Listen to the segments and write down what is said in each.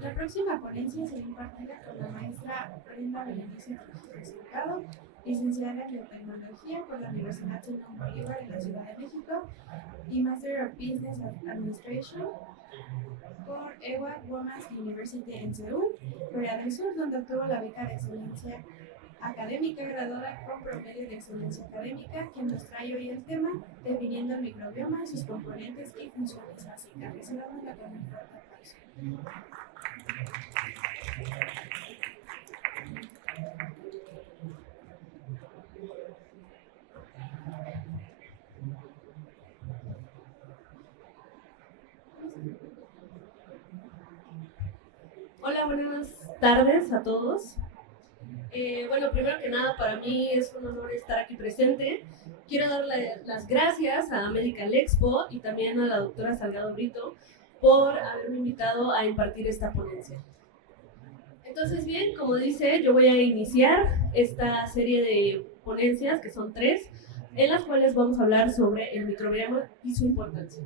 La próxima ponencia será impartida por la maestra Brenda Berenice Resultado, licenciada en Biotecnología por la Universidad Simón Bolívar en la Ciudad de México y Master of Business Administration por Ewha Womans University en Seúl, Corea del Sur, donde obtuvo la beca de excelencia académica graduada con promedio de excelencia académica, quien nos trae hoy el tema definiendo el microbioma, sus componentes y funciones básicas. Recibamos la con un fuerte aplauso. Hola, buenas tardes a todos. Bueno, primero que nada, para mí es un honor estar aquí presente. Quiero darle las gracias a Medical Expo y también a la doctora Salgado Brito por haberme invitado a impartir esta ponencia. Entonces, bien, como dice, yo voy a iniciar esta serie de ponencias, que son 3, en las cuales vamos a hablar sobre el microbioma y su importancia.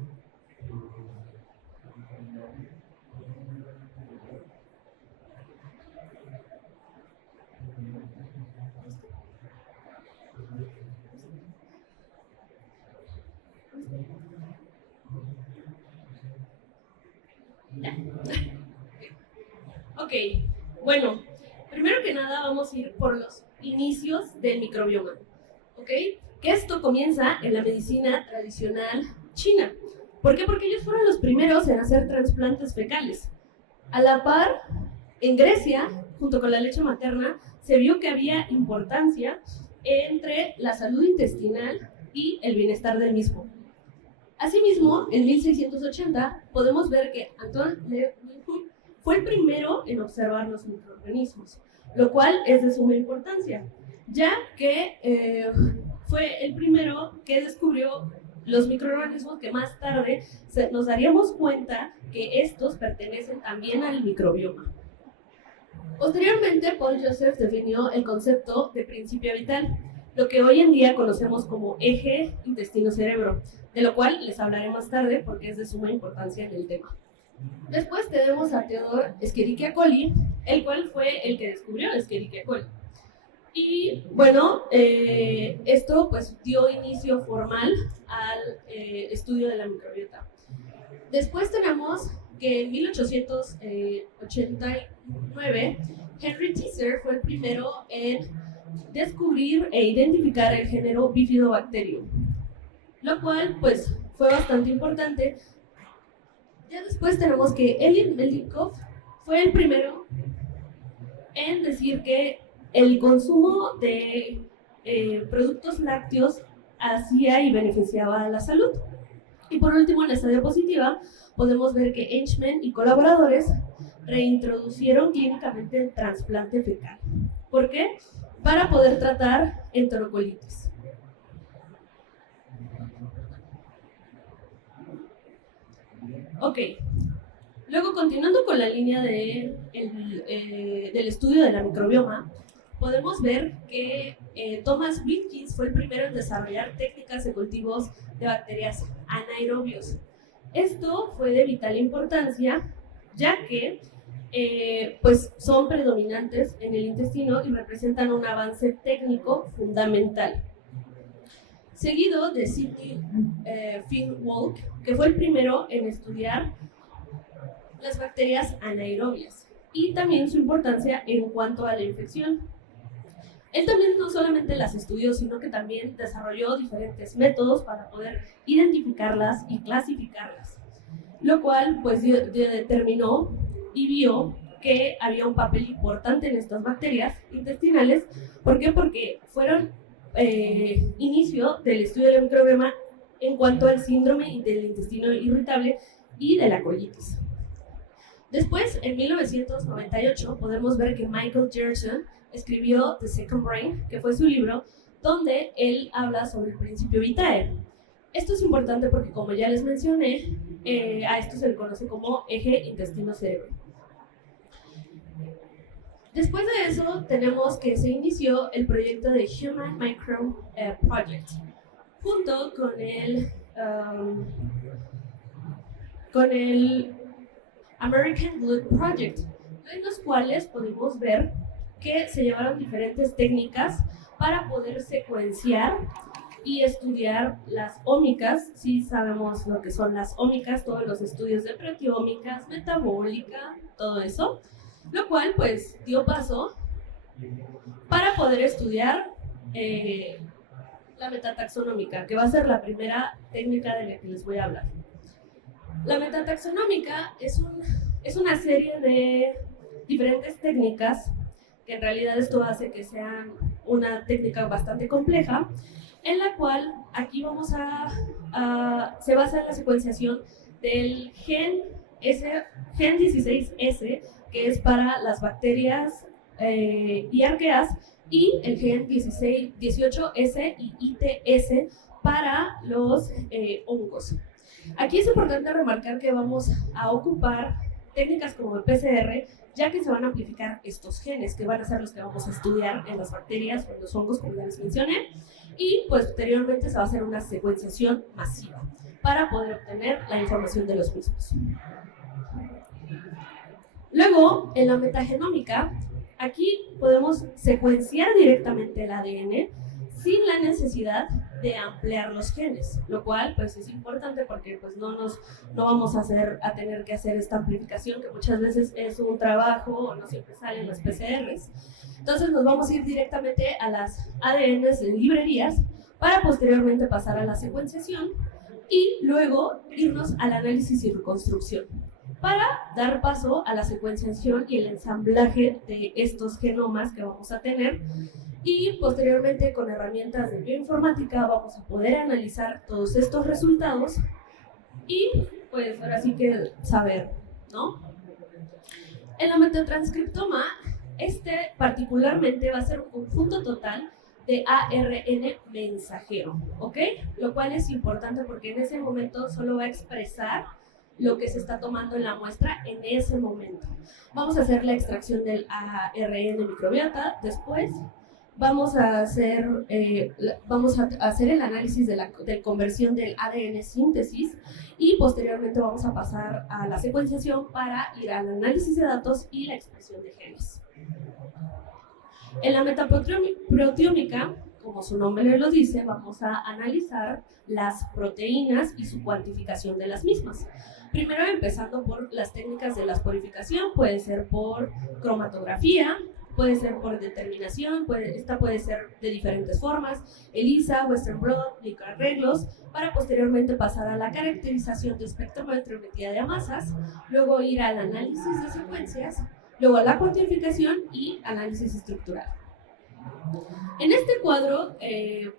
Ok, bueno, primero que nada vamos a ir por los inicios del microbioma, ¿ok? Que esto comienza en la medicina tradicional china. ¿Por qué? Porque ellos fueron los primeros en hacer trasplantes fecales. A la par, en Grecia, junto con la leche materna, se vio que había importancia entre la salud intestinal y el bienestar del mismo. Asimismo, en 1680 podemos ver que Antoine Leeuwenhoek fue el primero en observar los microorganismos, lo cual es de suma importancia, ya que fue el primero que descubrió los microorganismos que más tarde nos daríamos cuenta que estos pertenecen también al microbioma. Posteriormente, Paul Joseph definió el concepto de principio vital, lo que hoy en día conocemos como eje intestino-cerebro, de lo cual les hablaré más tarde porque es de suma importancia en el tema. Después tenemos a Theodore Escherichia coli, el cual fue el que descubrió la Escherichia coli. Y bueno, esto pues dio inicio formal al estudio de la microbiota. Después tenemos que en 1889 Henry Teaser fue el primero en descubrir e identificar el género Bifidobacterium, lo cual pues fue bastante importante. Ya después tenemos que Elliot Melikov fue el primero en decir que el consumo de productos lácteos hacía y beneficiaba a la salud. Y por último, en esta diapositiva podemos ver que Henchman y colaboradores reintroducieron clínicamente el trasplante fecal. ¿Por qué? Para poder tratar enterocolitis. Ok, luego continuando con la línea del estudio de la microbioma, podemos ver que Thomas Wilkins fue el primero en desarrollar técnicas de cultivos de bacterias anaerobios. Esto fue de vital importancia, ya que pues son predominantes en el intestino y representan un avance técnico fundamental. Seguido de Sidney Finn Wolk, que fue el primero en estudiar las bacterias anaerobias y también su importancia en cuanto a la infección. Él también no solamente las estudió, sino que también desarrolló diferentes métodos para poder identificarlas y clasificarlas, lo cual pues determinó y vio que había un papel importante en estas bacterias intestinales. ¿Por qué? Porque fueron inicio del estudio del microbioma en cuanto al síndrome del intestino irritable y de la colitis. Después, en 1998, podemos ver que Michael Gerson escribió The Second Brain, que fue su libro, donde él habla sobre el principio vitae. Esto es importante porque, como ya les mencioné, a esto se le conoce como eje intestino-cerebro. Después de eso, tenemos que se inició el proyecto de Human Microbe Project, junto con el American Blood Project, en los cuales podemos ver que se llevaron diferentes técnicas para poder secuenciar y estudiar las ómicas. Sí sabemos lo que son las ómicas, todos los estudios de proteómicas, metabólica, todo eso, lo cual pues dio paso para poder estudiar la metataxonómica, que va a ser la primera técnica de la que les voy a hablar. La metataxonómica es una serie de diferentes técnicas, que en realidad esto hace que sean una técnica bastante compleja, en la cual aquí se basa en la secuenciación del gen 16S, que es para las bacterias y arqueas, y el gen 18S y ITS para los hongos. Aquí es importante remarcar que vamos a ocupar técnicas como el PCR, ya que se van a amplificar estos genes, que van a ser los que vamos a estudiar en las bacterias o en los hongos, como ya les mencioné, y pues posteriormente se va a hacer una secuenciación masiva para poder obtener la información de los mismos. Luego, en la metagenómica, aquí podemos secuenciar directamente el ADN sin la necesidad de ampliar los genes, lo cual pues es importante porque pues no vamos a tener que hacer esta amplificación, que muchas veces es un trabajo o no siempre salen los PCRs. Entonces nos vamos a ir directamente a las ADNs en librerías para posteriormente pasar a la secuenciación y luego irnos al análisis y reconstrucción para dar paso a la secuenciación y el ensamblaje de estos genomas que vamos a tener. Y posteriormente con herramientas de bioinformática vamos a poder analizar todos estos resultados y pues ahora sí que saber, ¿no? En la metatranscriptoma, particularmente va a ser un conjunto total de ARN mensajero, ¿ok? Lo cual es importante porque en ese momento solo va a expresar lo que se está tomando en la muestra en ese momento. Vamos a hacer la extracción del ARN microbiota, después vamos a hacer el análisis de conversión del ADN síntesis y posteriormente vamos a pasar a la secuenciación para ir al análisis de datos y la expresión de genes. En la metaproteómica, como su nombre lo dice, vamos a analizar las proteínas y su cuantificación de las mismas. Primero empezando por las técnicas de la purificación, puede ser por cromatografía, puede ser por determinación, esta puede ser de diferentes formas, ELISA, Western blot, microarreglos, para posteriormente pasar a la caracterización de espectrometría de masas, luego ir al análisis de secuencias, luego a la cuantificación y análisis estructural. En este cuadro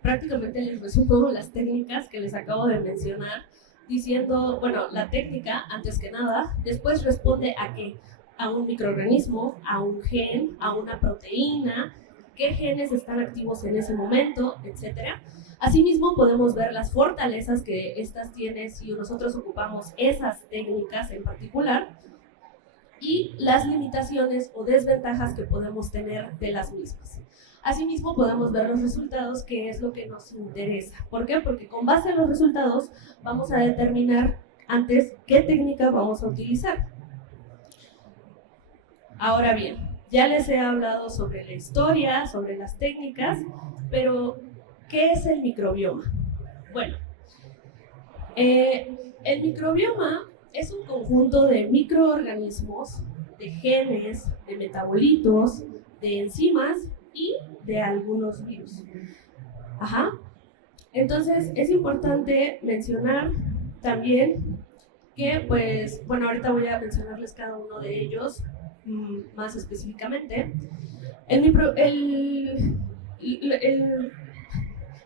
prácticamente les resumo las técnicas que les acabo de mencionar, diciendo, bueno, la técnica antes que nada, después responde a qué, a un microorganismo, a un gen, a una proteína, qué genes están activos en ese momento, etc. Asimismo, podemos ver las fortalezas que estas tienen si nosotros ocupamos esas técnicas en particular y las limitaciones o desventajas que podemos tener de las mismas. Asimismo, podemos ver los resultados, que es lo que nos interesa. ¿Por qué? Porque con base a los resultados vamos a determinar antes qué técnica vamos a utilizar. Ahora bien, ya les he hablado sobre la historia, sobre las técnicas, pero ¿qué es el microbioma? Bueno, el microbioma es un conjunto de microorganismos, de genes, de metabolitos, de enzimas y de algunos virus. Entonces, es importante mencionar también que, pues, bueno, ahorita voy a mencionarles cada uno de ellos más específicamente. El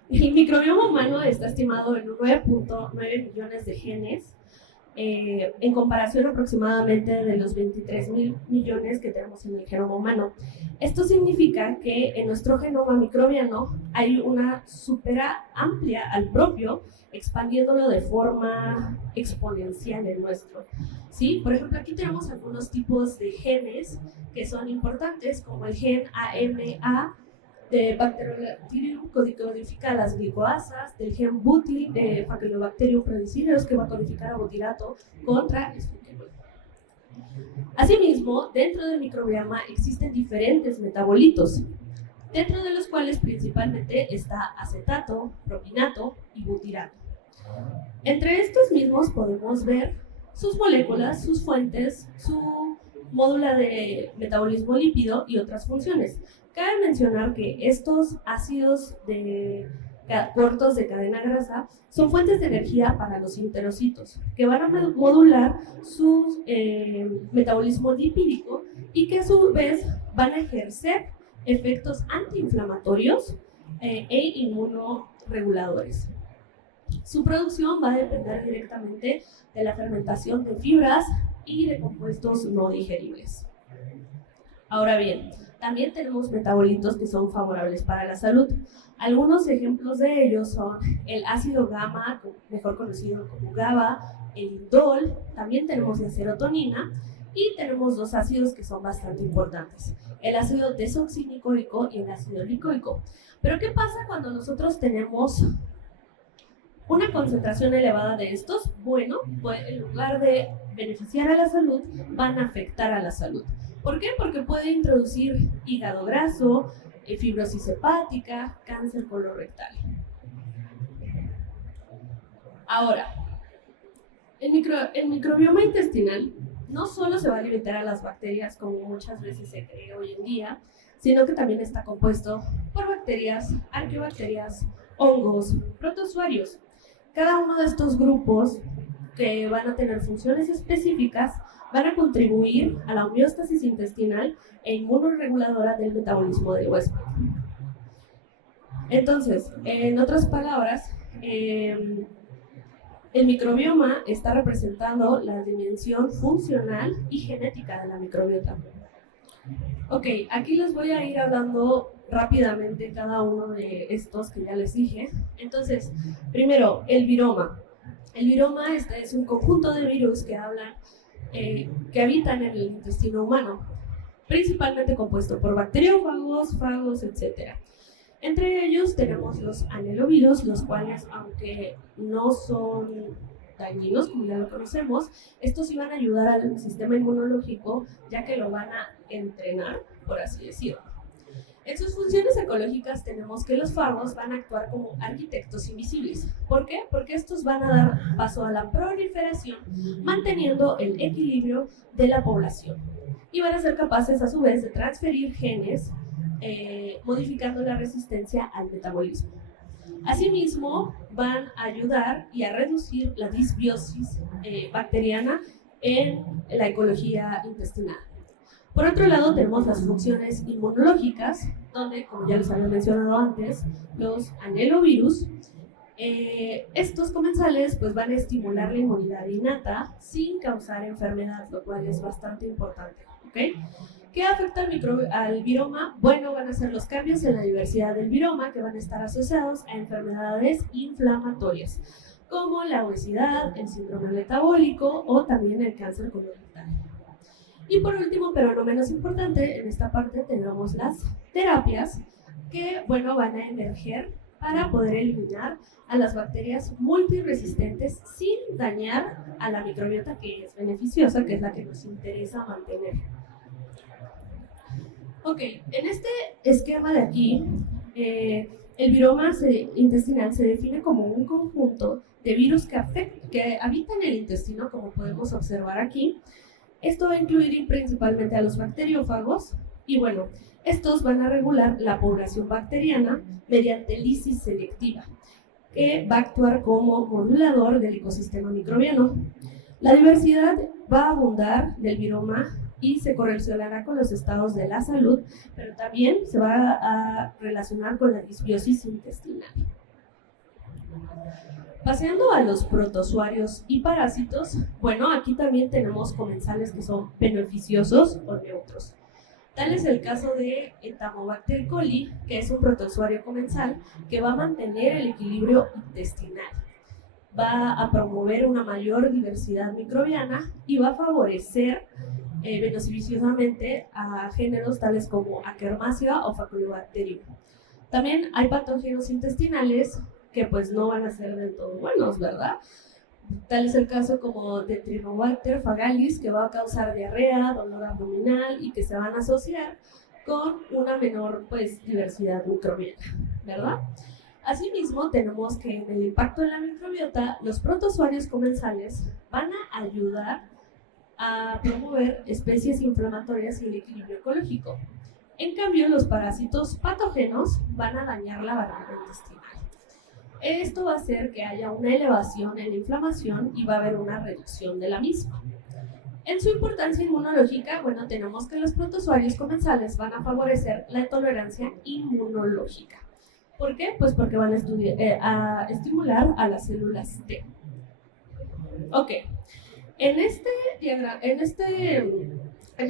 microbioma humano está estimado en 9.9 millones de genes, en comparación aproximadamente de los 23.000 millones que tenemos en el genoma humano. Esto significa que en nuestro genoma microbiano hay una supera amplia al propio, expandiéndolo de forma exponencial el nuestro. ¿Sí? Por ejemplo, aquí tenemos algunos tipos de genes que son importantes, como el gen AMA de Bacterobacterium, que codifica las glicoasas, del gen butil de Faecalibacterium prolicineus, que va a codificar a butirato contra Asimismo, dentro del microbioma existen diferentes metabolitos, dentro de los cuales principalmente está acetato, propinato y butirato. Entre estos mismos podemos ver sus moléculas, sus fuentes, su módula de metabolismo lípido y otras funciones. Cabe mencionar que estos ácidos cortos de cadena grasa son fuentes de energía para los enterocitos, que van a modular su metabolismo lipídico y que a su vez van a ejercer efectos antiinflamatorios e inmunoreguladores. Su producción va a depender directamente de la fermentación de fibras y de compuestos no digeribles. Ahora bien, también tenemos metabolitos que son favorables para la salud. Algunos ejemplos de ellos son el ácido gamma, mejor conocido como GABA, el indol, también tenemos la serotonina y tenemos dos ácidos que son bastante importantes, el ácido desoxirribonucleico y el ácido lipoico. Pero ¿qué pasa cuando nosotros tenemos una concentración elevada de estos? Bueno, pues en lugar de beneficiar a la salud, van a afectar a la salud. ¿Por qué? Porque puede introducir hígado graso, fibrosis hepática, cáncer colorectal. Ahora, el microbioma intestinal no solo se va a limitar a las bacterias, como muchas veces se cree hoy en día, sino que también está compuesto por bacterias, arqueobacterias, hongos, protozoarios. Cada uno de estos grupos, que van a tener funciones específicas, van a contribuir a la homeostasis intestinal e inmunoreguladora del metabolismo del huésped. Entonces, en otras palabras, el microbioma está representando la dimensión funcional y genética de la microbiota. Ok, aquí les voy a ir hablando rápidamente cada uno de estos que ya les dije. Entonces, primero, el viroma. El viroma es un conjunto de virus que habitan en el intestino humano, principalmente compuesto por bacteriófagos, fagos, etc. Entre ellos tenemos los anelovirus, los cuales, aunque no son dañinos, como ya lo conocemos, estos sí van a ayudar al sistema inmunológico, ya que lo van a entrenar, por así decirlo. En sus funciones ecológicas tenemos que los fagos van a actuar como arquitectos invisibles. ¿Por qué? Porque estos van a dar paso a la proliferación, manteniendo el equilibrio de la población. Y van a ser capaces, a su vez, de transferir genes, modificando la resistencia al metabolismo. Asimismo, van a ayudar y a reducir la disbiosis bacteriana en la ecología intestinal. Por otro lado, tenemos las funciones inmunológicas, donde, como ya les había mencionado antes, los anelovirus, estos comensales pues, van a estimular la inmunidad innata sin causar enfermedad, lo cual es bastante importante. ¿Okay? ¿Qué afecta al viroma? Bueno, van a ser los cambios en la diversidad del viroma que van a estar asociados a enfermedades inflamatorias, como la obesidad, el síndrome metabólico o también el cáncer colorectal. Y por último, pero no menos importante, en esta parte tenemos las terapias que, bueno, van a emerger para poder eliminar a las bacterias multiresistentes sin dañar a la microbiota que es beneficiosa, que es la que nos interesa mantener. Ok, en este esquema de aquí, el viroma intestinal se define como un conjunto de virus que habitan el intestino, como podemos observar aquí. Esto va a incluir principalmente a los bacteriófagos y bueno, estos van a regular la población bacteriana mediante lisis selectiva, que va a actuar como modulador del ecosistema microbiano. La diversidad va a abundar del viroma y se correlacionará con los estados de la salud, pero también se va a relacionar con la disbiosis intestinal. Paseando a los protozoarios y parásitos, bueno, aquí también tenemos comensales que son beneficiosos o neutros. Tal es el caso de Entomobacter coli, que es un protozoario comensal que va a mantener el equilibrio intestinal, va a promover una mayor diversidad microbiana y va a favorecer beneficiosamente a géneros tales como Akkermansia o Faculobacterium. También hay patógenos intestinales que pues no van a ser del todo buenos, ¿verdad? Tal es el caso como de Trinobacter fagalis, que va a causar diarrea, dolor abdominal y que se van a asociar con una menor pues, diversidad microbiana, ¿verdad? Asimismo, tenemos que en el impacto en la microbiota, los protozoarios comensales van a ayudar a promover especies inflamatorias y el equilibrio ecológico. En cambio, los parásitos patógenos van a dañar la barrera intestinal. Esto va a hacer que haya una elevación en la inflamación y va a haber una reducción de la misma. En su importancia inmunológica, bueno, tenemos que los protozoarios comensales van a favorecer la tolerancia inmunológica. ¿Por qué? Pues porque van a estimular a las células T. Ok, en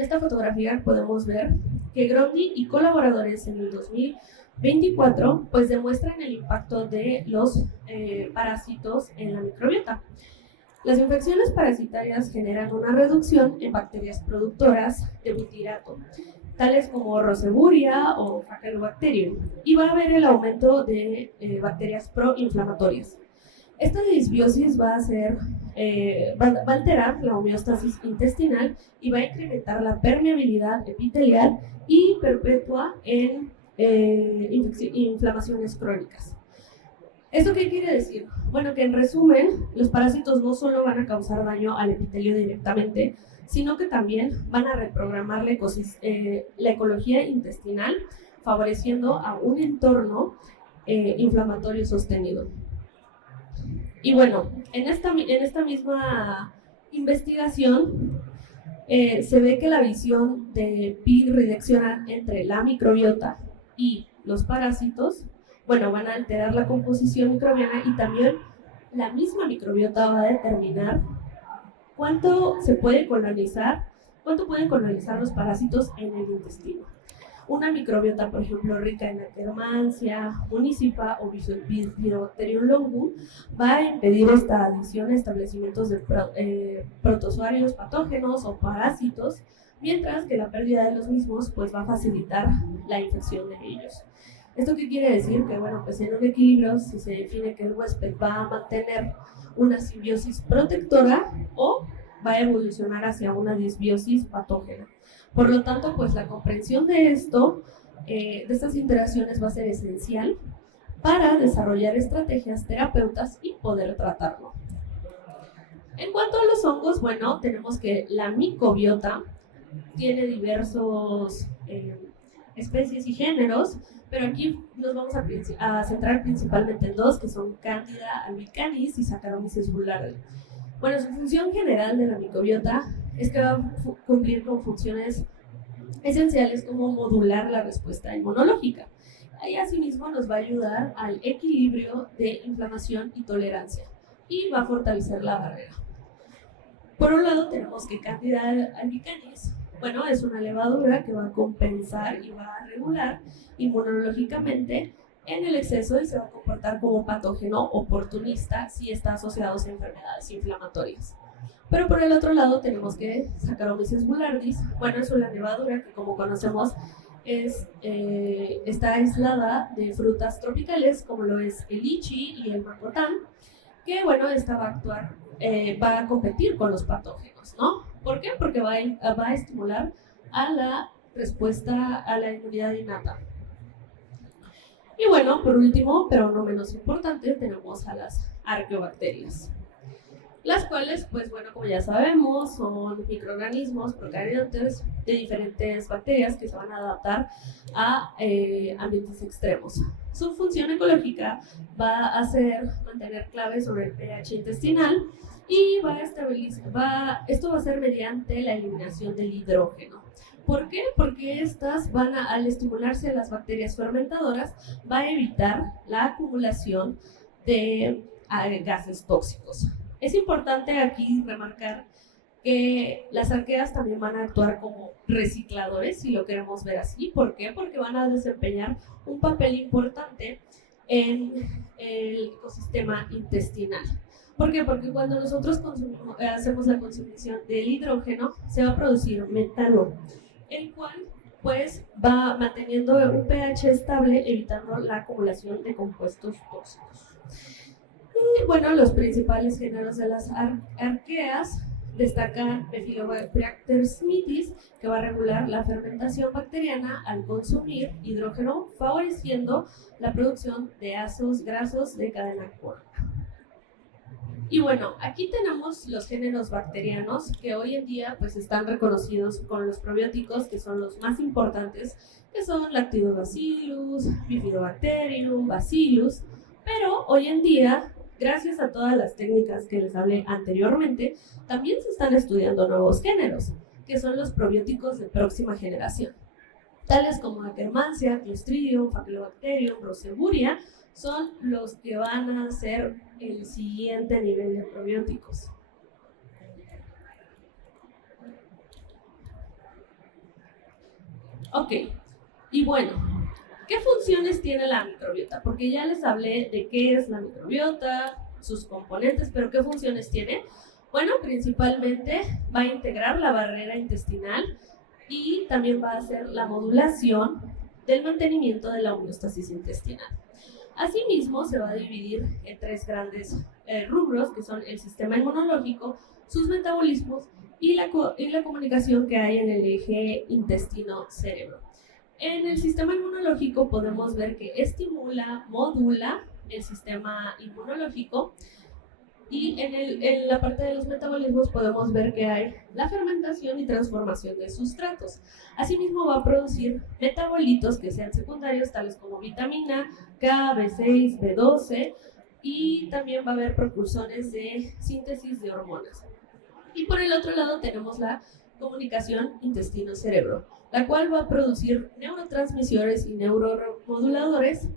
esta fotografía podemos ver que Gromny y colaboradores en el 2024 pues demuestran el impacto de los parásitos en la microbiota. Las infecciones parasitarias generan una reducción en bacterias productoras de butirato, tales como Roseburia o Faecalibacterium, y va a haber el aumento de bacterias proinflamatorias. Esta disbiosis va a alterar la homeostasis intestinal y va a incrementar la permeabilidad epitelial y perpetua en inflamaciones crónicas. ¿Esto qué quiere decir? Bueno, que en resumen, los parásitos no solo van a causar daño al epitelio directamente, sino que también van a reprogramar la ecología intestinal, favoreciendo a un entorno inflamatorio sostenido. Y bueno, en esta misma investigación se ve que la visión de bidireccional entre la microbiota y los parásitos, bueno, van a alterar la composición microbiana y también la misma microbiota va a determinar cuánto pueden colonizar los parásitos en el intestino. Una microbiota, por ejemplo, rica en Akkermansia, Municipa o Bifidobacterium longum, va a impedir esta adición a establecimientos de protozoarios patógenos o parásitos, mientras que la pérdida de los mismos pues, va a facilitar la infección de ellos. ¿Esto qué quiere decir? Que bueno, pues en un equilibrio si se define que el huésped va a mantener una simbiosis protectora o va a evolucionar hacia una disbiosis patógena. Por lo tanto, pues la comprensión de estas interacciones va a ser esencial para desarrollar estrategias terapeutas y poder tratarlo. En cuanto a los hongos, bueno, tenemos que la micobiota tiene diversos especies y géneros, pero aquí nos vamos a centrar principalmente en dos, que son Candida albicans y Saccharomyces boulardii. Bueno, su función general de la micobiota es que va a cumplir con funciones esenciales como modular la respuesta inmunológica. Y asimismo nos va a ayudar al equilibrio de inflamación y tolerancia y va a fortalecer la barrera. Por un lado tenemos que Candida albicans, bueno, es una levadura que va a compensar y va a regular inmunológicamente en el exceso y se va a comportar como patógeno oportunista si está asociado a enfermedades inflamatorias. Pero por el otro lado tenemos que Saccharomyces boulardii, bueno, es una levadura que como conocemos está aislada de frutas tropicales como lo es el lichi y el mangostán, que bueno, esta va a competir con los patógenos, ¿no? ¿Por qué? Porque va a estimular a la respuesta a la inmunidad innata. Y bueno, por último, pero no menos importante, tenemos a las arqueobacterias, las cuales, pues bueno, como ya sabemos, son microorganismos procariontes de diferentes bacterias que se van a adaptar a ambientes extremos. Su función ecológica va a ser mantener claves sobre el pH intestinal y esto va a ser mediante la eliminación del hidrógeno. ¿Por qué? Porque estas al estimularse las bacterias fermentadoras, va a evitar la acumulación de gases tóxicos. Es importante aquí remarcar que las arqueas también van a actuar como recicladores, si lo queremos ver así. ¿Por qué? Porque van a desempeñar un papel importante en el ecosistema intestinal. ¿Por qué? Porque cuando nosotros hacemos la consumición del hidrógeno, se va a producir metano, el cual pues va manteniendo un pH estable, evitando la acumulación de compuestos tóxicos. Y bueno, los principales géneros de las arqueas destacan Bifidobacter smithis, que va a regular la fermentación bacteriana al consumir hidrógeno, favoreciendo la producción de ácidos grasos de cadena corta. Y bueno, aquí tenemos los géneros bacterianos que hoy en día pues están reconocidos con los probióticos, que son los más importantes, que son Lactobacillus, Bifidobacterium, Bacillus, pero hoy en día, gracias a todas las técnicas que les hablé anteriormente, también se están estudiando nuevos géneros, que son los probióticos de próxima generación, tales como Akkermansia, Clostridium, Faecalibacterium, Roseburia, son los que van a ser el siguiente nivel de probióticos. Ok, y bueno, ¿qué funciones tiene la microbiota? Porque ya les hablé de qué es la microbiota, sus componentes, pero ¿qué funciones tiene? Bueno, principalmente va a integrar la barrera intestinal y también va a hacer la modulación del mantenimiento de la homeostasis intestinal. Asimismo, se va a dividir en tres grandes rubros, que son el sistema inmunológico, sus metabolismos y la comunicación que hay en el eje intestino-cerebro. En el sistema inmunológico podemos ver que estimula, modula el sistema inmunológico, y en la parte de los metabolismos podemos ver que hay la fermentación y transformación de sustratos. Asimismo va a producir metabolitos que sean secundarios, tales como vitamina K, B6, B12, y también va a haber precursores de síntesis de hormonas. Y por el otro lado tenemos la comunicación intestino-cerebro, la cual va a producir neurotransmisores y neuromoduladores,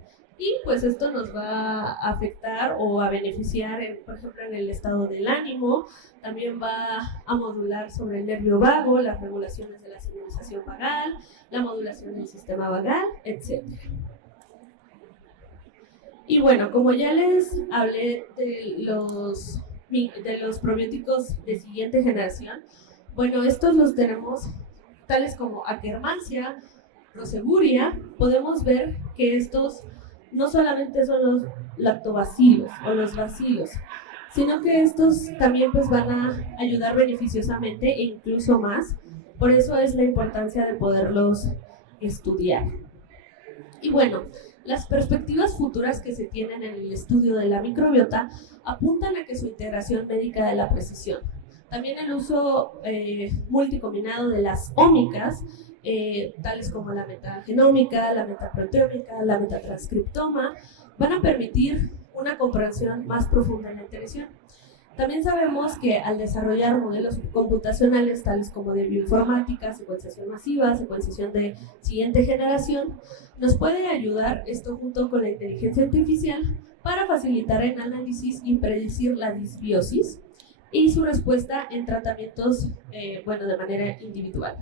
y pues esto nos va a afectar o a beneficiar, por ejemplo, en el estado del ánimo. También va a modular sobre el nervio vago, las regulaciones de la señalización vagal, la modulación del sistema vagal, etc. Y bueno, como ya les hablé de los probióticos de siguiente generación, bueno, estos los tenemos tales como Akkermansia, Roseburia. Podemos ver que estos no solamente son los lactobacillus o los bacilos, sino que estos también pues van a ayudar beneficiosamente e incluso más. Por eso es la importancia de poderlos estudiar. Y bueno, las perspectivas futuras que se tienen en el estudio de la microbiota apuntan a que su integración médica de la precisión, también el uso multicombinado de las ómicas, tales como la metagenómica, la metaproteómica, la metatranscriptoma, van a permitir una comprensión más profunda en la intervención. También sabemos que al desarrollar modelos computacionales tales como de bioinformática, secuenciación masiva, secuenciación de siguiente generación, nos puede ayudar esto junto con la inteligencia artificial para facilitar el análisis y predecir la disbiosis y su respuesta en tratamientos de manera individual.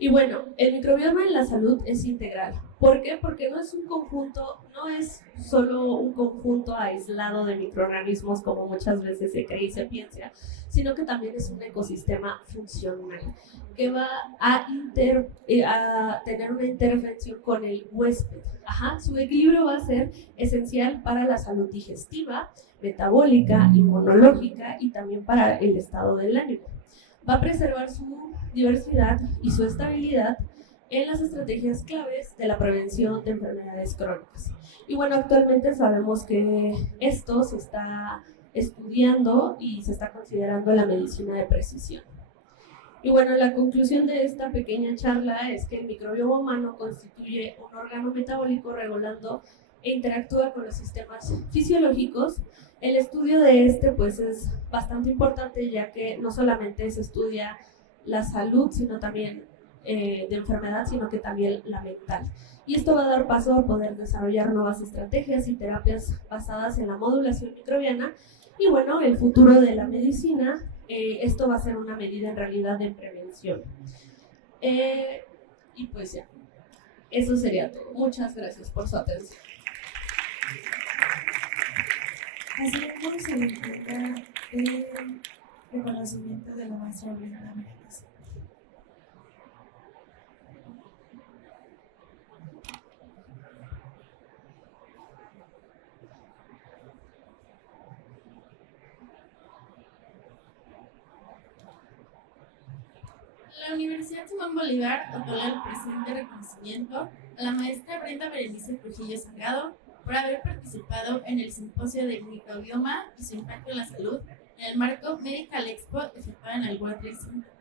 Y bueno, el microbioma en la salud es integral. ¿Por qué? Porque no es un conjunto, no es solo un conjunto aislado de microorganismos como muchas veces se cree y se piensa, sino que también es un ecosistema funcional que va a tener una intervención con el huésped. Su equilibrio va a ser esencial para la salud digestiva, metabólica, inmunológica y también para el estado del ánimo. Va a preservar su diversidad y su estabilidad en las estrategias claves de la prevención de enfermedades crónicas. Y bueno, actualmente sabemos que esto se está estudiando y se está considerando la medicina de precisión. Y bueno, la conclusión de esta pequeña charla es que el microbioma humano constituye un órgano metabólico regulando e interactúa con los sistemas fisiológicos. El estudio de este pues es bastante importante, ya que no solamente se estudia la salud, sino también de enfermedad, sino que también la mental. Y esto va a dar paso a poder desarrollar nuevas estrategias y terapias basadas en la modulación microbiana. Y bueno, el futuro de la medicina, esto va a ser una medida en realidad de prevención. Y pues ya, eso sería todo. Muchas gracias por su atención. Hacemos el entrega de reconocimiento de la maestra Brenda Meneses. la Universidad Simón Bolívar otorga el presente reconocimiento a la maestra Brenda Berenice Trujillo Salgado por haber participado en el simposio de microbioma y su impacto en la salud en el marco Medical Expo efectuado en el World Trade Center.